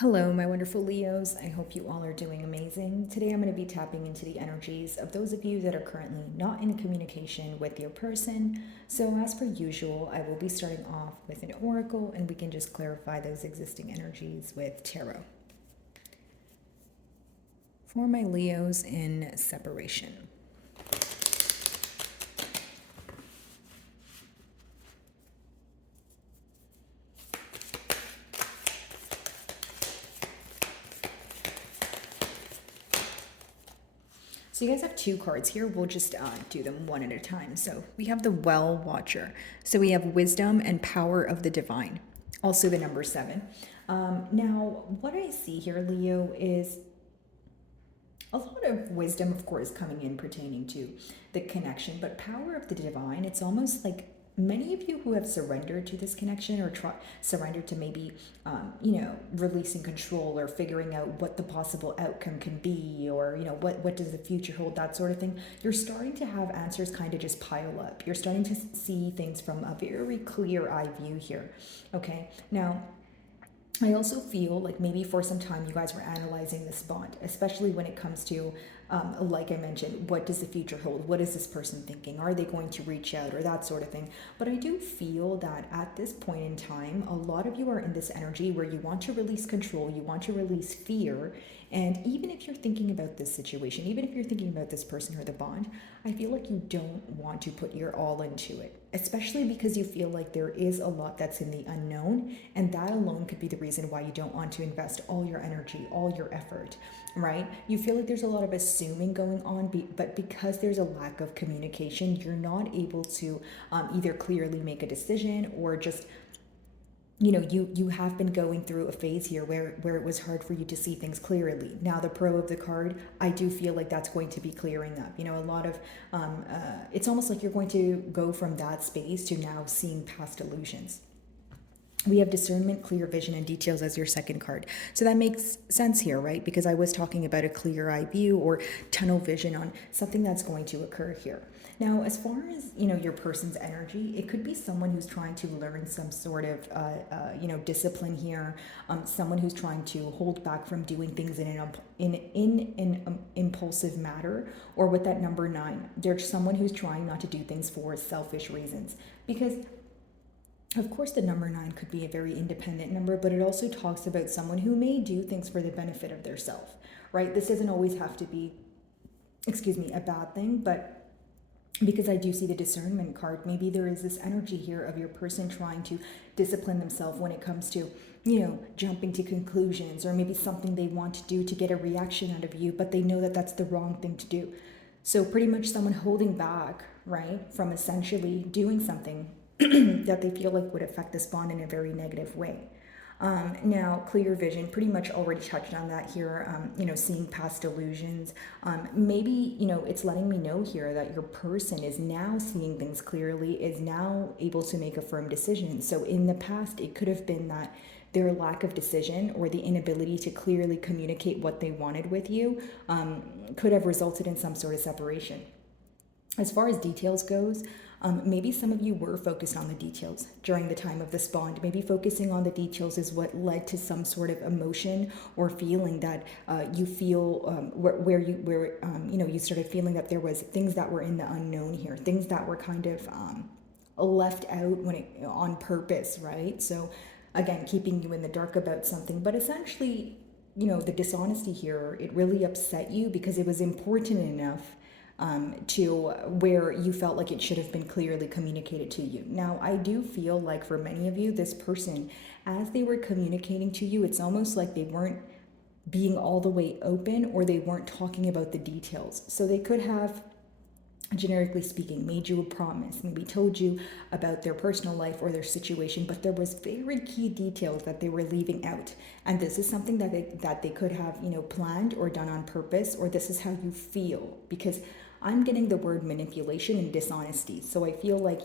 Hello, my wonderful Leos. I hope you all are doing amazing. Today I'm going to be tapping into the energies of those of you that are currently not in communication with your person. So, as per usual, I will be starting off with an oracle and we can just clarify those existing energies with tarot. For my Leos in separation. So you guys have two cards here. We'll just do them one at a time. So we have the Well Watcher. So we have Wisdom and Power of the Divine. Also the number 7. Now, what I see here, Leo, is a lot of wisdom, of course, coming in pertaining to the connection. But Power of the Divine, it's almost like many of you who have surrendered to this connection or surrendered to maybe releasing control or figuring out what the possible outcome can be, or what does the future hold, that sort of thing, you're starting to have answers kind of just pile up. You're starting to see things from a very clear eye view here. Okay, now I also feel like maybe for some time you guys were analyzing this bond, especially when it comes to, like I mentioned, what does the future hold? What is this person thinking? Are they going to reach out or that sort of thing? But I do feel that at this point in time, a lot of you are in this energy where you want to release control, you want to release fear. And even if you're thinking about this situation, even if you're thinking about this person or the bond, I feel like you don't want to put your all into it, especially because you feel like there is a lot that's in the unknown, and that alone could be the reason why you don't want to invest all your energy, all your effort, right? You feel like there's a lot of assuming going on, but because there's a lack of communication, you're not able to either clearly make a decision or just you have been going through a phase here where it was hard for you to see things clearly. Now the pro of the card, I do feel like that's going to be clearing up. A lot of it's almost like you're going to go from that space to now seeing past illusions. We have discernment, clear vision, and details as your second card. So that makes sense here, right? Because I was talking about a clear eye view or tunnel vision on something that's going to occur here. Now, as far as your person's energy, it could be someone who's trying to learn some sort of discipline here. Someone who's trying to hold back from doing things in an impulsive manner, or with that number 9, there's someone who's trying not to do things for selfish reasons, because of course, the number 9 could be a very independent number, but it also talks about someone who may do things for the benefit of their self, right? This doesn't always have to be, a bad thing, but because I do see the discernment card, maybe there is this energy here of your person trying to discipline themselves when it comes to, jumping to conclusions, or maybe something they want to do to get a reaction out of you, but they know that that's the wrong thing to do. So pretty much someone holding back, right, from essentially doing something that they feel like would affect this bond in a very negative way. Now, clear vision, pretty much already touched on that here, seeing past illusions. Maybe, it's letting me know here that your person is now seeing things clearly, is now able to make a firm decision. So in the past, it could have been that their lack of decision or the inability to clearly communicate what they wanted with you could have resulted in some sort of separation. As far as details goes, maybe some of you were focused on the details during the time of this bond. Maybe focusing on the details is what led to some sort of emotion or feeling that you feel where you started feeling that there was things that were in the unknown here, things that were kind of left out on purpose, right? So again, keeping you in the dark about something, but essentially, the dishonesty here, it really upset you because it was important enough to where you felt like it should have been clearly communicated to you. Now, I do feel like for many of you, this person, as they were communicating to you, it's almost like they weren't being all the way open, or they weren't talking about the details. So they could have, generically speaking, made you a promise, maybe told you about their personal life or their situation, but there was very key details that they were leaving out. And this is something that they could have, planned or done on purpose, or this is how you feel, because I'm getting the word manipulation and dishonesty. So I feel like,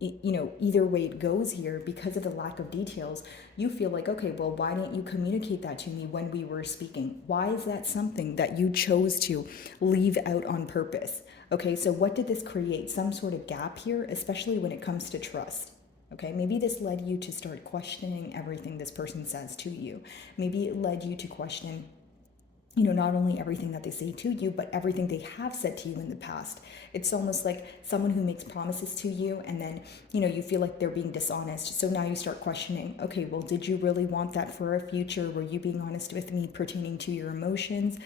either way it goes here, because of the lack of details, you feel like, okay, well, why didn't you communicate that to me when we were speaking? Why is that something that you chose to leave out on purpose? Okay, so what did this create? Some sort of gap here, especially when it comes to trust. Okay, maybe this led you to start questioning everything this person says to you. Maybe it led you to question, not only everything that they say to you, but everything they have said to you in the past. It's almost like someone who makes promises to you and then, you feel like they're being dishonest. So now you start questioning, okay, well, did you really want that for a future? Were you being honest with me pertaining to your emotions?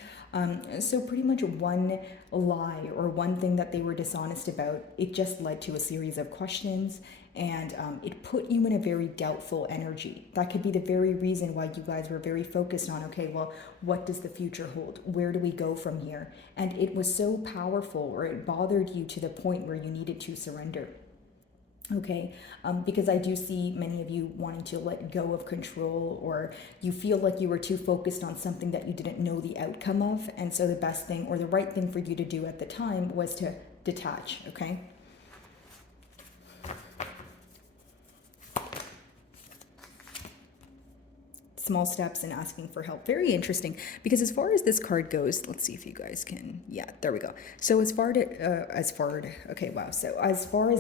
So pretty much one lie or one thing that they were dishonest about, it just led to a series of questions, and it put you in a very doubtful energy. That could be the very reason why you guys were very focused on, okay, well, what does the future hold? Where do we go from here? And it was so powerful, or it bothered you to the point where you needed to surrender. Okay, because I do see many of you wanting to let go of control, or you feel like you were too focused on something that you didn't know the outcome of. And so the best thing or the right thing for you to do at the time was to detach. Okay. Small steps and asking for help. Very interesting, because as far as this card goes, let's see if you guys can, yeah, there we go. So as far as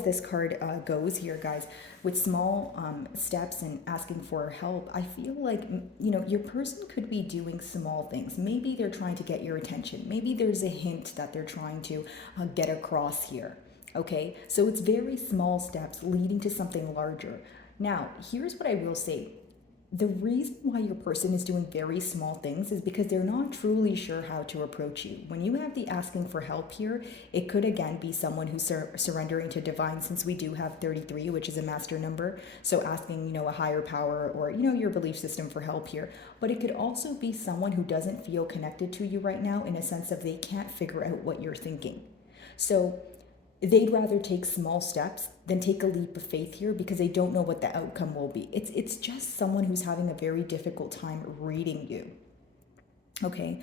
this card goes here, guys, with small steps and asking for help, I feel like, your person could be doing small things. Maybe they're trying to get your attention. Maybe there's a hint that they're trying to get across here. Okay, so it's very small steps leading to something larger. Now, here's what I will say. The reason why your person is doing very small things is because they're not truly sure how to approach you. When you have the asking for help here, it could again be someone who's surrendering to divine, since we do have 33, which is a master number. So asking, a higher power or, your belief system for help here. But it could also be someone who doesn't feel connected to you right now, in a sense of they can't figure out what you're thinking. So they'd rather take small steps than take a leap of faith here, because they don't know what the outcome will be. It's just someone who's having a very difficult time reading you. Okay,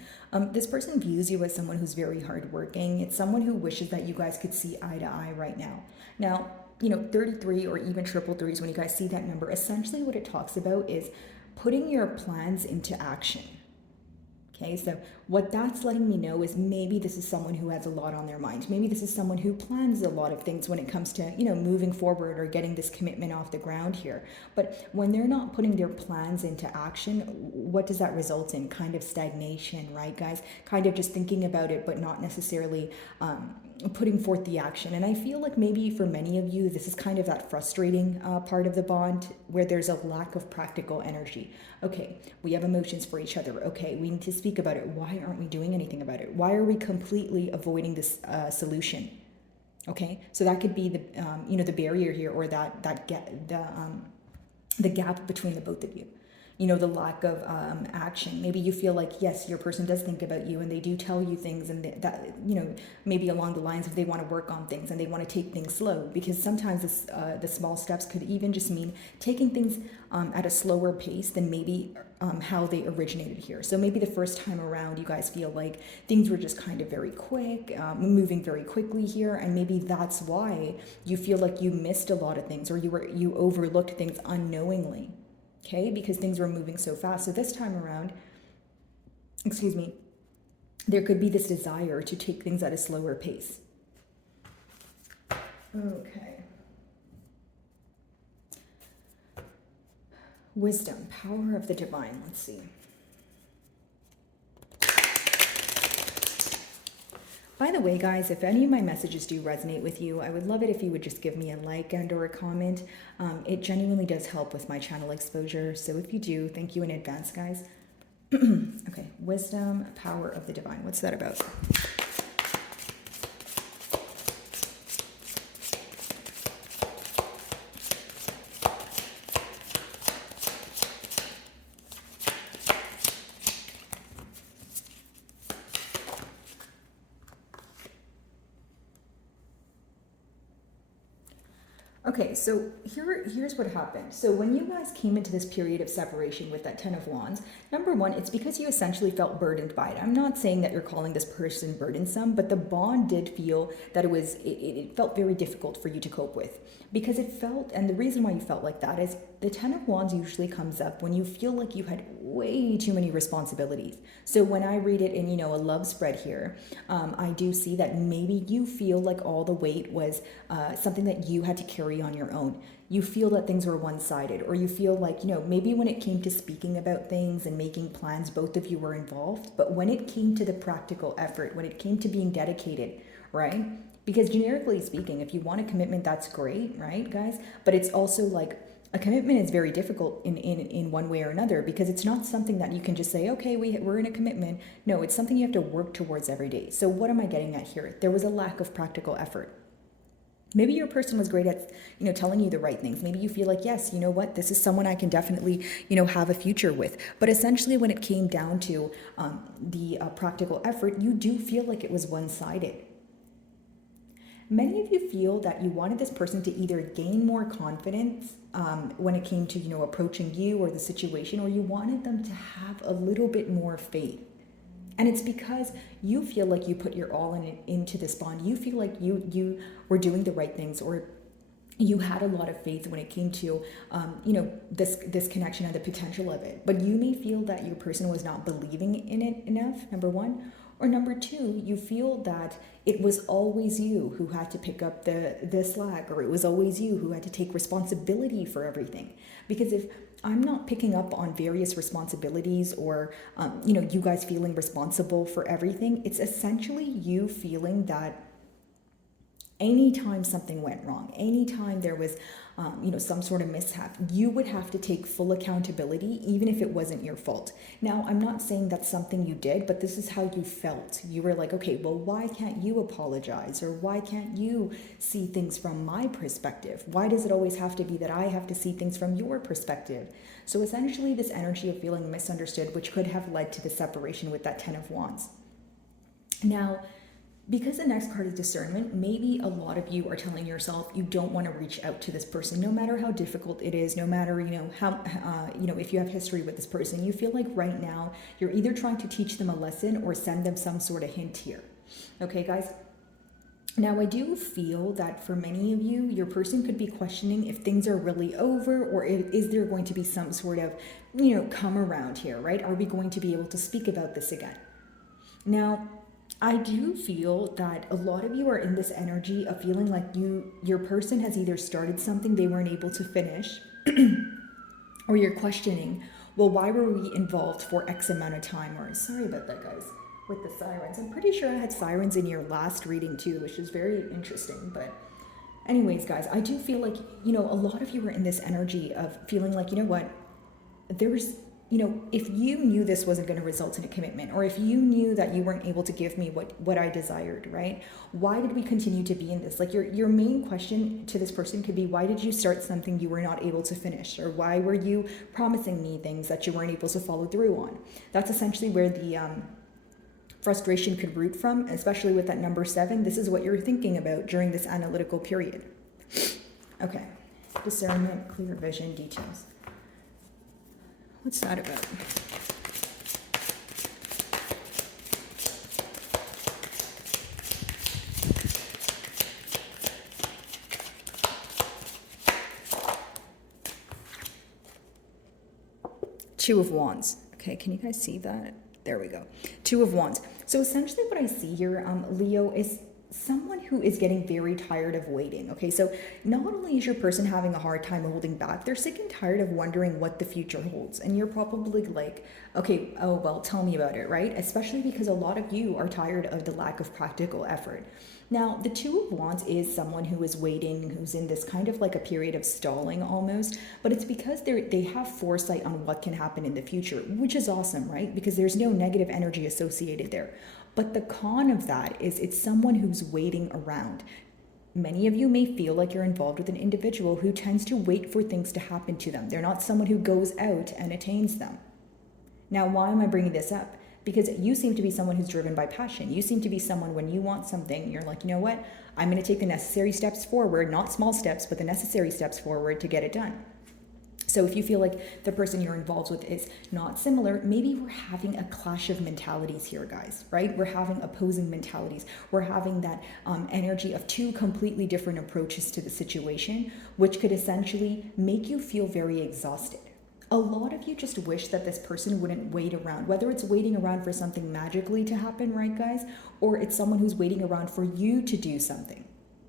this person views you as someone who's very hardworking. It's someone who wishes that you guys could see eye to eye right now. Now, 33 or even triple threes, when you guys see that number, essentially what it talks about is putting your plans into action. Okay, so what that's letting me know is maybe this is someone who has a lot on their mind. Maybe this is someone who plans a lot of things when it comes to, moving forward or getting this commitment off the ground here. But when they're not putting their plans into action, what does that result in? Kind of stagnation, right, guys? Kind of just thinking about it, but not necessarily putting forth the action. And I feel like maybe for many of you, this is kind of that frustrating part of the bond, where there's a lack of practical energy. Okay, we have emotions for each other. Okay, we need to speak about it. Why aren't we doing anything about it? Why are we completely avoiding this solution? Okay, so that could be the the barrier here, or the gap between the both of you. The lack of action. Maybe you feel like, yes, your person does think about you and they do tell you things, and that, maybe along the lines of they want to work on things and they want to take things slow, because sometimes the small steps could even just mean taking things at a slower pace than maybe how they originated here. So maybe the first time around, you guys feel like things were just kind of very quick, moving very quickly here, and maybe that's why you feel like you missed a lot of things, or you overlooked things unknowingly. Okay, because things were moving so fast. So this time around, there could be this desire to take things at a slower pace. Okay. Wisdom, power of the divine. Let's see. By the way, guys, if any of my messages do resonate with you, I would love it if you would just give me a like and or a comment. It genuinely does help with my channel exposure. So if you do, thank you in advance, guys. Okay, wisdom, power of the divine. What's that about? Okay, so here's what happened. So when you guys came into this period of separation with that 10 of Wands, number one, it's because you essentially felt burdened by it. I'm not saying that you're calling this person burdensome, but the bond did feel that it felt very difficult for you to cope with. Because it felt, and the reason why you felt like that is the 10 of Wands usually comes up when you feel like you had way too many responsibilities. So when I read it in, a love spread here, I do see that maybe you feel like all the weight was something that you had to carry on your own. you feel that things were one-sided, or you feel like, maybe when it came to speaking about things and making plans, both of you were involved, but when it came to the practical effort, when it came to being dedicated, right? Because generically speaking, if you want a commitment, that's great, right, guys? But it's also like, a commitment is very difficult in one way or another, because it's not something that you can just say, okay, we're in a commitment. No, it's something you have to work towards every day. So what am I getting at here? There was a lack of practical effort. Maybe your person was great at, telling you the right things. Maybe you feel like, yes, you know what, this is someone I can definitely, have a future with. But essentially, when it came down to the practical effort, you do feel like it was one-sided. Many of you feel that you wanted this person to either gain more confidence when it came to, approaching you or the situation, or you wanted them to have a little bit more faith. And it's because you feel like you put your all into this bond. You feel like you were doing the right things, or you had a lot of faith when it came to, this connection and the potential of it. But you may feel that your person was not believing in it enough, number one. Or number two, you feel that it was always you who had to pick up the slack, or it was always you who had to take responsibility for everything. Because if I'm not picking up on various responsibilities, or, you guys feeling responsible for everything, it's essentially you feeling that anytime something went wrong, anytime there was, some sort of mishap, you would have to take full accountability, even if it wasn't your fault. Now, I'm not saying that's something you did, but this is how you felt. You were like, okay, well, why can't you apologize? Or why can't you see things from my perspective? Why does it always have to be that I have to see things from your perspective? So essentially, this energy of feeling misunderstood, which could have led to the separation with that 10 of Wands. Now, because the next card is discernment, maybe a lot of you are telling yourself you don't want to reach out to this person, no matter how difficult it is, no matter, how, if you have history with this person. You feel like right now you're either trying to teach them a lesson or send them some sort of hint here. Okay, guys? Now, I do feel that for many of you, your person could be questioning if things are really over, or is there going to be some sort of, come around here, right? Are we going to be able to speak about this again? Now, I do feel that a lot of you are in this energy of feeling like your person has either started something they weren't able to finish, or you're questioning, well, why were we involved for X amount of time? Or sorry about that, guys, with the sirens. I'm pretty sure I had sirens in your last reading too, which is very interesting. But anyways, guys, I do feel like, a lot of you are in this energy of feeling like, you know what, there's, if you knew this wasn't going to result in a commitment, or if you knew that you weren't able to give me what I desired, right? Why did we continue to be in this? Like your main question to this person could be, why did you start something you were not able to finish? Or why were you promising me things that you weren't able to follow through on? That's essentially where the frustration could root from, especially with that number 7. This is what you're thinking about during this analytical period. Okay, discernment, clear vision, details. What's that about? Two of Wands. Okay, can you guys see that? There we go. Two of Wands. So essentially what I see here, Leo, is someone who is getting very tired of waiting. Okay, so not only is your person having a hard time holding back, they're sick and tired of wondering what the future holds. And you're probably like, okay, oh, well, tell me about it, right? Especially because a lot of you are tired of the lack of practical effort. Now, the Two of Wands is someone who is waiting, who's in this kind of like a period of stalling almost, but it's because they have foresight on what can happen in the future, which is awesome, right? Because there's no negative energy associated there. But the con of that is it's someone who's waiting around. Many of you may feel like you're involved with an individual who tends to wait for things to happen to them. They're not someone who goes out and attains them. Now, why am I bringing this up? Because you seem to be someone who's driven by passion. You seem to be someone, when you want something, you're like, you know what? I'm going to take the necessary steps forward, not small steps, but the necessary steps forward to get it done. So if you feel like the person you're involved with is not similar, maybe we're having a clash of mentalities here, guys, right? We're having opposing mentalities. We're having that energy of two completely different approaches to the situation, which could essentially make you feel very exhausted. A lot of you just wish that this person wouldn't wait around, whether it's waiting around for something magically to happen, right, guys? Or it's someone who's waiting around for you to do something,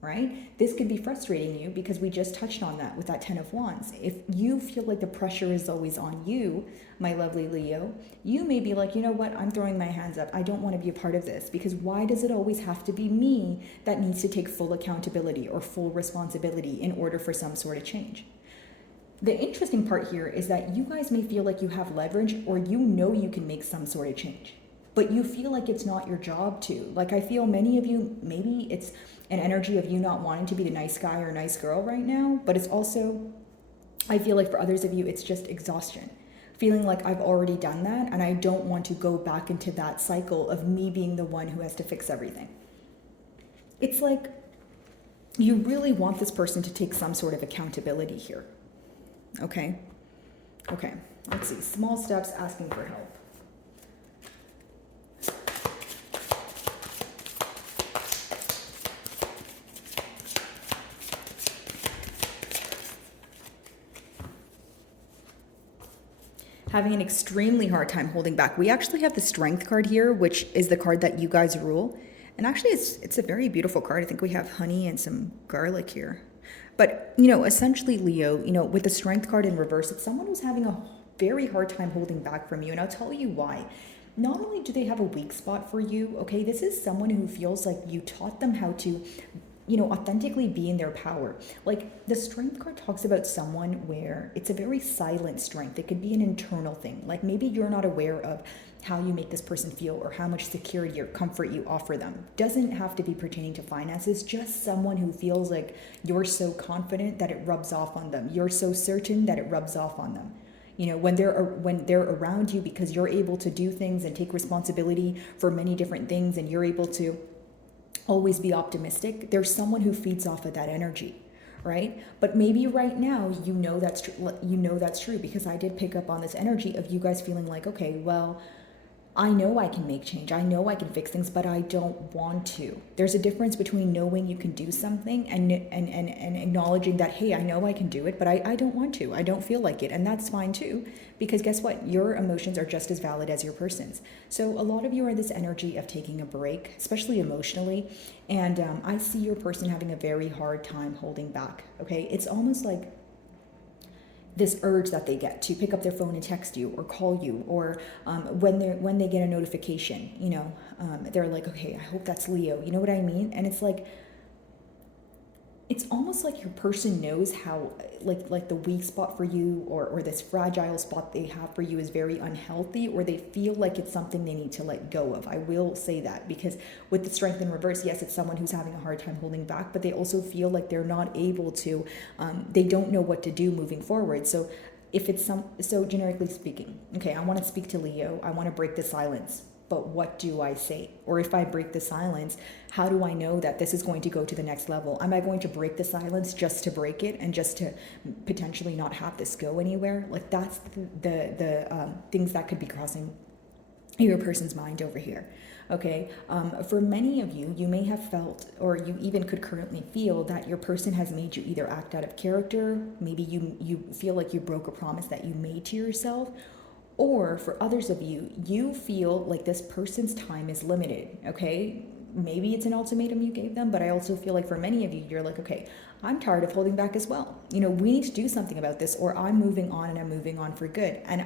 right? This could be frustrating you because we just touched on that with that 10 of Wands. If you feel like the pressure is always on you, my lovely Leo, you may be like, you know what, I'm throwing my hands up. I don't want to be a part of this, because why does it always have to be me that needs to take full accountability or full responsibility in order for some sort of change? The interesting part here is that you guys may feel like you have leverage, or you know you can make some sort of change, but you feel like it's not your job to. Like, I feel many of you, maybe it's an energy of you not wanting to be the nice guy or nice girl right now, but it's also, I feel like for others of you, it's just exhaustion. Feeling like I've already done that and I don't want to go back into that cycle of me being the one who has to fix everything. It's like you really want this person to take some sort of accountability here. Okay, let's see. Small steps, asking for help. Having an extremely hard time holding back. We actually have the Strength card here, which is the card that you guys rule. And actually, it's a very beautiful card. I think we have honey and some garlic here. But, essentially, Leo, with the Strength card in reverse, it's someone who's having a very hard time holding back from you. And I'll tell you why. Not only do they have a weak spot for you, okay, this is someone who feels like you taught them how to, authentically be in their power. Like, the Strength card talks about someone where it's a very silent strength. It could be an internal thing. Like, maybe you're not aware of how you make this person feel or how much security or comfort you offer them. Doesn't have to be pertaining to finances, just someone who feels like you're so confident that it rubs off on them. You're so certain that it rubs off on them. When they're around you, because you're able to do things and take responsibility for many different things, and you're able to always be optimistic, there's someone who feeds off of that energy, right? But maybe right now, that's true, because I did pick up on this energy of you guys feeling like, okay, well, I know I can make change. I know I can fix things, but I don't want to. There's a difference between knowing you can do something and acknowledging that, hey, I know I can do it, but I don't want to. I don't feel like it. And that's fine too, because guess what? Your emotions are just as valid as your person's. So a lot of you are in this energy of taking a break, especially emotionally. And I see your person having a very hard time holding back, okay? It's almost like this urge that they get to pick up their phone and text you or call you, or when they get a notification, they're like, okay, I hope that's Leo. You know what I mean? And it's like, it's almost like your person knows how, like the weak spot for you, or this fragile spot they have for you is very unhealthy, or they feel like it's something they need to let go of. I will say that, because with the Strength in reverse, yes, it's someone who's having a hard time holding back, but they also feel like they're not able to, they don't know what to do moving forward. So if it's so generically speaking, okay, I want to speak to Leo, I want to break the silence. But what do I say? Or if I break the silence, how do I know that this is going to go to the next level? Am I going to break the silence just to break it and just to potentially not have this go anywhere? Like, that's the things that could be crossing your person's mind over here. Okay, for many of you, you may have felt, or you even could currently feel, that your person has made you either act out of character. Maybe you feel like you broke a promise that you made to yourself. Or for others of you, you feel like this person's time is limited, okay? Maybe it's an ultimatum you gave them, but I also feel like for many of you, you're like, okay, I'm tired of holding back as well. We need to do something about this, or I'm moving on, and I'm moving on for good. And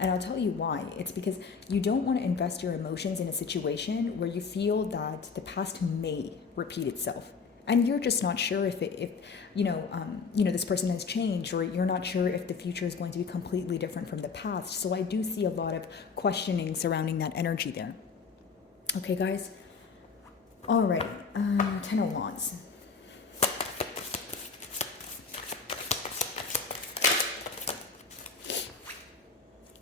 I'll tell you why. It's because you don't want to invest your emotions in a situation where you feel that the past may repeat itself. And you're just not sure if this person has changed, or you're not sure if the future is going to be completely different from the past. So I do see a lot of questioning surrounding that energy there. Okay, guys. All right. 10 of Wands.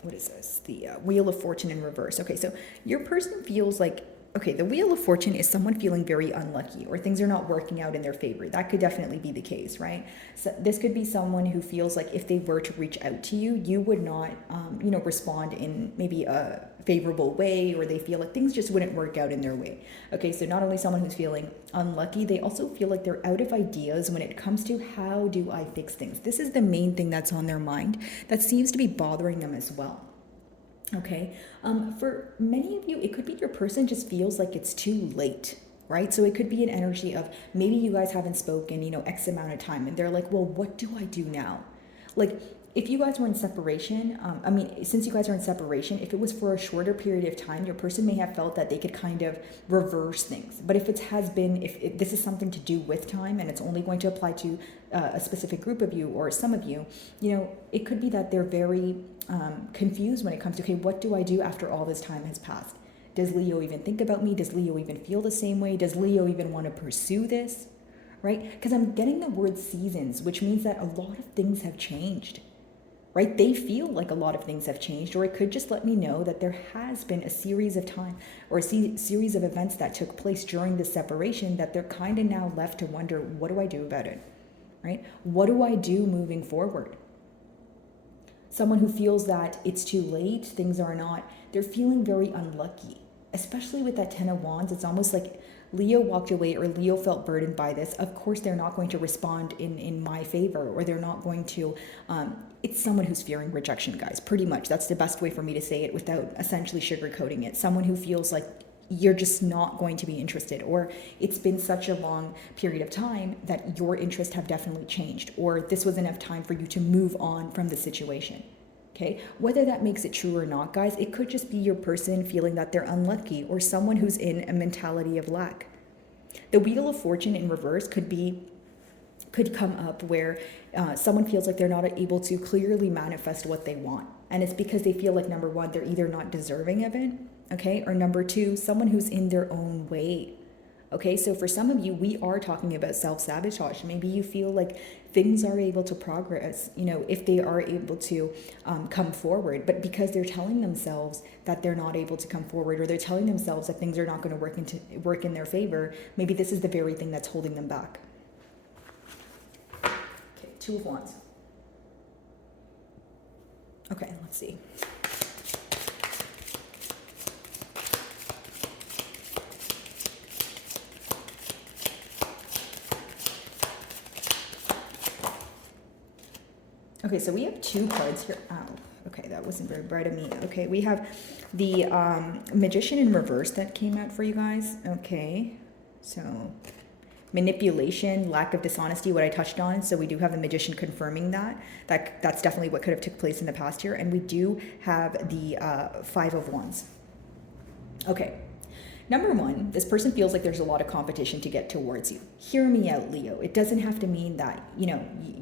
What is this? The Wheel of Fortune in reverse. Okay, so your person feels like, okay, the Wheel of Fortune is someone feeling very unlucky, or things are not working out in their favor. That could definitely be the case, right? So this could be someone who feels like if they were to reach out to you, you would not, respond in maybe a favorable way, or they feel like things just wouldn't work out in their way. Okay, so not only someone who's feeling unlucky, they also feel like they're out of ideas when it comes to how do I fix things. This is the main thing that's on their mind that seems to be bothering them as well. Okay, for many of you, it could be your person just feels like it's too late, right? So it could be an energy of maybe you guys haven't spoken, X amount of time, and they're like, well, what do I do now? Like, if you guys were in separation, since you guys are in separation, if it was for a shorter period of time, your person may have felt that they could kind of reverse things. But if if this is something to do with time and it's only going to apply to a specific group of you or some of you, it could be that they're very confused when it comes to, okay, what do I do after all this time has passed? Does Leo even think about me? Does Leo even feel the same way? Does Leo even want to pursue this? Right? Because I'm getting the word seasons, which means that a lot of things have changed. Right? They feel like a lot of things have changed, or it could just let me know that there has been a series of time or a series of events that took place during the separation that they're kind of now left to wonder, what do I do about it? Right? What do I do moving forward? Someone who feels that it's too late, things are not, they're feeling very unlucky, especially with that 10 of Wands. It's almost like Leo walked away or Leo felt burdened by this. Of course, they're not going to respond in my favor, or they're not going to, it's someone who's fearing rejection, guys, pretty much. That's the best way for me to say it without essentially sugarcoating it. Someone who feels like you're just not going to be interested, or it's been such a long period of time that your interests have definitely changed, or this was enough time for you to move on from the situation. Okay, whether that makes it true or not, guys, it could just be your person feeling that they're unlucky, or someone who's in a mentality of lack. The Wheel of Fortune in reverse could come up where someone feels like they're not able to clearly manifest what they want. And it's because they feel like, number one, they're either not deserving of it, okay? Or number two, someone who's in their own way. Okay, so for some of you, we are talking about self-sabotage. Maybe you feel like things are able to progress, if they are able to come forward, but because they're telling themselves that they're not able to come forward, or they're telling themselves that things are not going to work in their favor, maybe this is the very thing that's holding them back. Okay, 2 of Wands. Okay, let's see. Okay, so we have 2 cards here. Oh, okay, that wasn't very bright of me. Okay, we have the Magician in reverse that came out for you guys. Okay, so manipulation, lack of dishonesty, what I touched on. So we do have the Magician confirming that's definitely what could have took place in the past here. And we do have the 5 of Wands. Okay. Number one, this person feels like there's a lot of competition to get towards you. Hear me out, Leo. It doesn't have to mean that,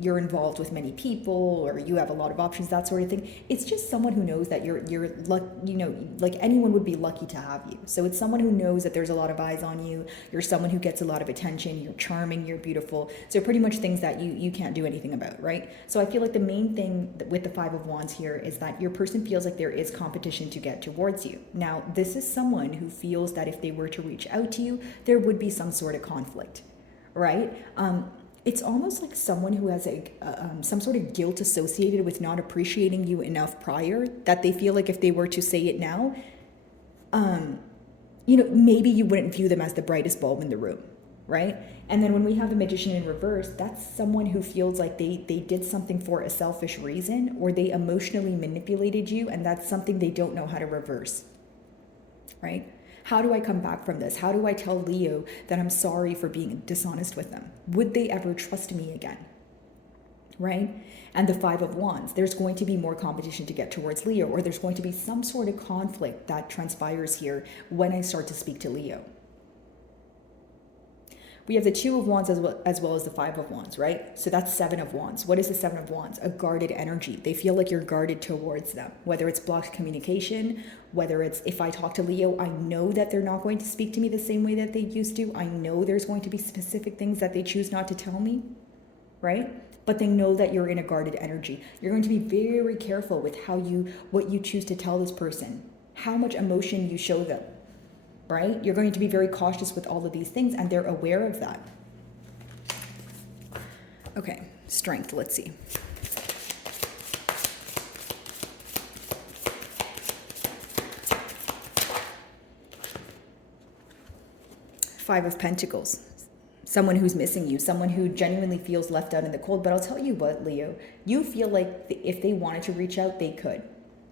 you're involved with many people or you have a lot of options, that sort of thing. It's just someone who knows that you're like anyone would be lucky to have you. So it's someone who knows that there's a lot of eyes on you. You're someone who gets a lot of attention. You're charming. You're beautiful. So pretty much things that you can't do anything about, right? So I feel like the main thing with the 5 of Wands here is that your person feels like there is competition to get towards you. Now, this is someone who feels that if they were to reach out to you, there would be some sort of conflict, right? It's almost like someone who has some sort of guilt associated with not appreciating you enough prior, that they feel like if they were to say it now, maybe you wouldn't view them as the brightest bulb in the room, right? And then when we have the Magician in reverse, that's someone who feels like they did something for a selfish reason, or they emotionally manipulated you, and that's something they don't know how to reverse, right? How do I come back from this? How do I tell Leo that I'm sorry for being dishonest with them? Would they ever trust me again? Right? And the 5 of Wands, there's going to be more competition to get towards Leo, or there's going to be some sort of conflict that transpires here when I start to speak to Leo. We have the 2 of Wands as well as the 5 of Wands, right? So that's 7 of Wands. What is the 7 of Wands? A guarded energy. They feel like you're guarded towards them, whether it's blocked communication, whether it's, if I talk to Leo, I know that they're not going to speak to me the same way that they used to. I know there's going to be specific things that they choose not to tell me, right? But they know that you're in a guarded energy. You're going to be very careful with what you choose to tell this person, how much emotion you show them. Right? You're going to be very cautious with all of these things, and they're aware of that. Okay, Strength, let's see. Five of Pentacles. Someone who's missing you, someone who genuinely feels left out in the cold. But I'll tell you what, Leo, you feel like if they wanted to reach out, they could.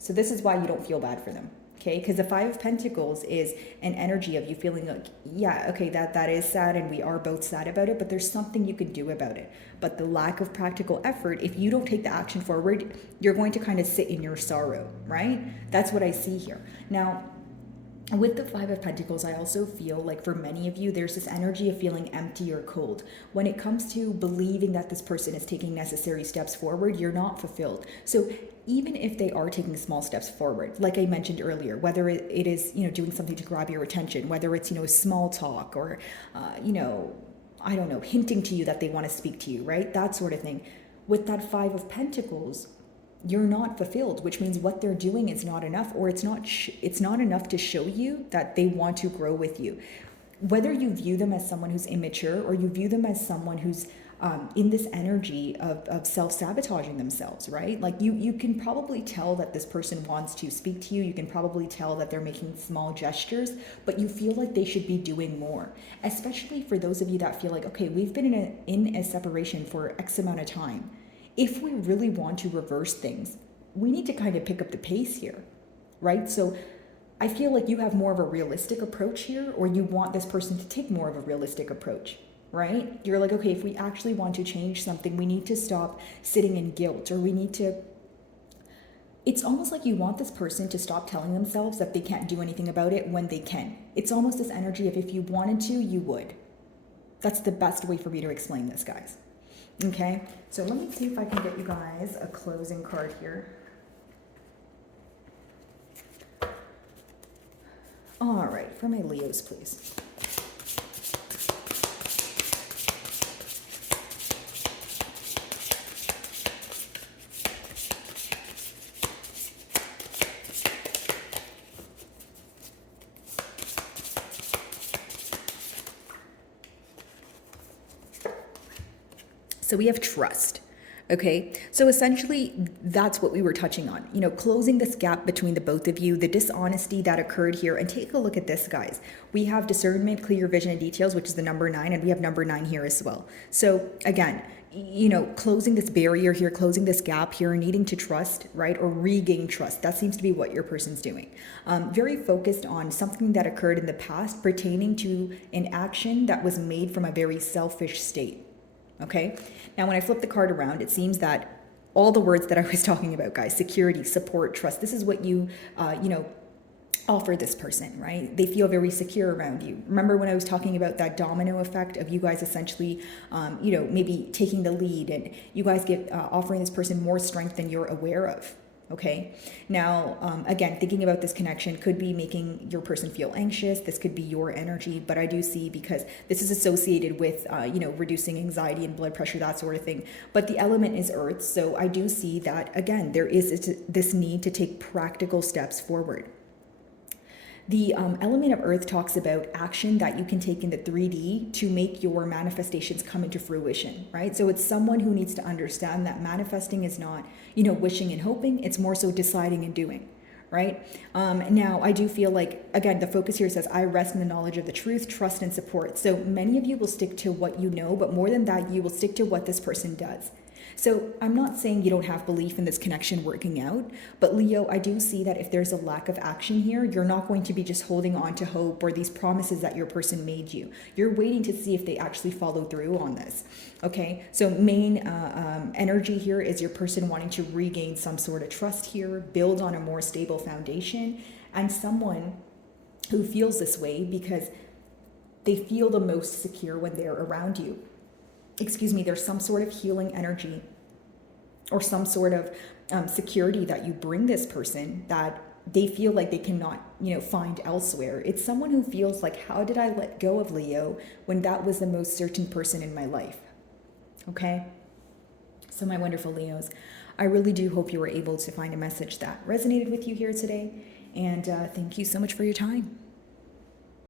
So this is why you don't feel bad for them. Okay, because the Five of Pentacles is an energy of you feeling like, yeah, okay, that is sad and we are both sad about it, but there's something you can do about it. But the lack of practical effort, if you don't take the action forward, you're going to kind of sit in your sorrow, right? That's what I see here. Now, with the Five of Pentacles, I also feel like for many of you, there's this energy of feeling empty or cold. When it comes to believing that this person is taking necessary steps forward, you're not fulfilled. So even if they are taking small steps forward, like I mentioned earlier, whether it is, doing something to grab your attention, whether it's, small talk or, I don't know, hinting to you that they want to speak to you, right? That sort of thing. With that Five of Pentacles, you're not fulfilled, which means what they're doing is not enough, or it's not enough to show you that they want to grow with you. Whether you view them as someone who's immature or you view them as someone who's in this energy of self-sabotaging themselves, right? Like you can probably tell that this person wants to speak to you. You can probably tell that they're making small gestures, but you feel like they should be doing more, especially for those of you that feel like, okay, we've been in a separation for X amount of time. If we really want to reverse things, we need to kind of pick up the pace here, right? So I feel like you have more of a realistic approach here, or you want this person to take more of a realistic approach, right? You're like, okay, if we actually want to change something, we need to stop sitting in guilt, or we need to... It's almost like you want this person to stop telling themselves that they can't do anything about it when they can. It's almost this energy of if you wanted to, you would. That's the best way for me to explain this, guys. Okay, so let me see if I can get you guys a closing card here. All right, for my Leos, please. So we have trust. Okay, so essentially that's what we were touching on, closing this gap between the both of you, the dishonesty that occurred here. And take a look at this, guys. We have discernment, clear vision, and details, which is the number 9, and we have number 9 here as well. So again, closing this barrier here, closing this gap here, needing to trust, right, or regain trust. That seems to be what your person's doing. Very focused on something that occurred in the past pertaining to an action that was made from a very selfish state. Okay, now when I flip the card around, it seems that all the words that I was talking about, guys, security, support, trust, this is what you, offer this person, right? They feel very secure around you. Remember when I was talking about that domino effect of you guys essentially, maybe taking the lead and you guys get offering this person more strength than you're aware of. Okay. Now, again, thinking about this connection could be making your person feel anxious. This could be your energy, but I do see, because this is associated with, reducing anxiety and blood pressure, that sort of thing. But the element is earth. So I do see that, again, there is this need to take practical steps forward. The element of earth talks about action that you can take in the 3D to make your manifestations come into fruition, right? So it's someone who needs to understand that manifesting is not, wishing and hoping. It's more so deciding and doing, right? Now, I do feel like, again, the focus here says, I rest in the knowledge of the truth, trust, and support. So many of you will stick to what you know, but more than that, you will stick to what this person does. So I'm not saying you don't have belief in this connection working out, but Leo, I do see that if there's a lack of action here, you're not going to be just holding on to hope or these promises that your person made you. You're waiting to see if they actually follow through on this. Okay, so main energy here is your person wanting to regain some sort of trust here, build on a more stable foundation, and someone who feels this way because they feel the most secure when they're around you. There's some sort of healing energy or some sort of security that you bring this person that they feel like they cannot, find elsewhere. It's someone who feels like, how did I let go of Leo when that was the most certain person in my life? Okay. So my wonderful Leos, I really do hope you were able to find a message that resonated with you here today. And thank you so much for your time.